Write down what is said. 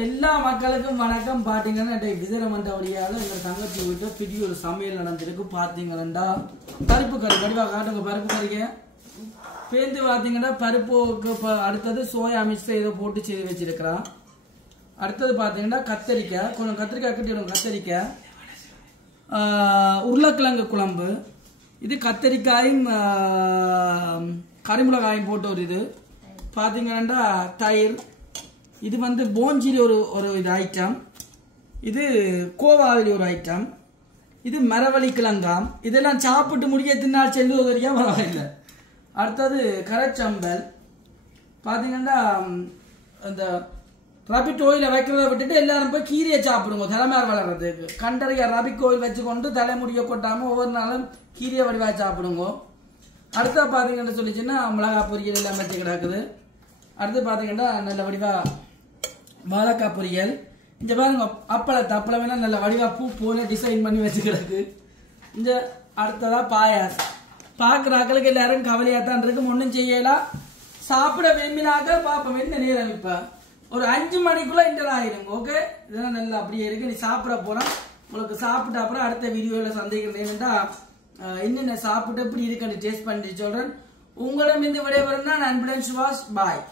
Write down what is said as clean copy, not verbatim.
எல்லா மக்களுக்கும் வணக்கம். பாத்தீங்கன்னா விதரமண்ட வழியாக எங்க தங்கச்சி வீட்டு பெரிய ஒரு சமையல் நடந்திருக்கு. பாத்தீங்கன்னா பருப்பு கறி வடிவா காட்டுங்க. பருப்பு கறிக்க பேருந்து பாத்தீங்கன்னா பருப்புக்கு அடுத்தது சோயா மிக்ஸ் இதை போட்டு செய்து வச்சிருக்கிறான். அடுத்தது பாத்தீங்கன்னா கத்தரிக்காய், கொஞ்சம் கத்திரிக்காய் கட்டிடும். கத்தரிக்காய், உருளைக்கிழங்கு குழம்பு, இது கத்தரிக்காயும் கரிமிளகாயும் போட்டு ஒரு இது பாத்தீங்கன்னா தயிர், இது வந்து போஞ்சிரி ஒரு இது ஐட்டம், இது கோவாவிலி ஒரு ஐட்டம், இது மரவள்ளி கிழங்காம். இதெல்லாம் சாப்பிட்டு முடிய தின்னால் செல்லுவதற்கே பரவாயில்லை. அடுத்தது கரைச்சம்பல் பாத்தீங்கன்னா அந்த ரபிட் ஓயில வைக்கிறத விட்டுட்டு எல்லாரும் போய் கீரையை சாப்பிடுங்க. தலைமையார் வளர்றதுக்கு கண்டறிய ரபிக் ஓயில் வச்சுக்கொண்டு தலைமுடிய கொட்டாம ஒவ்வொரு நாளும் கீரையை வடிவா சாப்பிடுங்க. அடுத்த பாத்தீங்கன்னா சொல்லிச்சுன்னா மிளகா பொரியல் எல்லாம் வச்சு கிடக்குது. அடுத்து பாத்தீங்கன்னா நல்ல வடிவா வாழைக்காய் பொரியல். இந்த பாருங்க அப்பளம் வேணா நல்ல வடிவா பூ போல டிசைன் பண்ணி வச்சு கிடக்கு. இந்த அடுத்ததா பாயாஸ். பாக்குற ஆக்களுக்கு எல்லாரும் கவலையா தான் இருக்கு. ஒன்னும் செய்யலாம். சாப்பிட விரும்பினாக்க பாப்போம் என்ன நேரம். இப்ப ஒரு 5 மணிக்குள்ள இன்டர் ஆயிருங்க. ஓகே, இதெல்லாம் நல்லா அப்படியே இருக்கு. நீ சாப்பிட போறோம். உங்களுக்கு சாப்பிட்ட அப்புறம் அடுத்த வீடியோல சந்தேகம் என்னன்னா என்னென்ன சாப்பிட்டு எப்படி இருக்குன்னு டேஸ்ட் பண்ணி சொல்றேன். உங்களிடம் இந்த விடைபெறும் நான் அன்புடன் சுபாஷ். பாய்.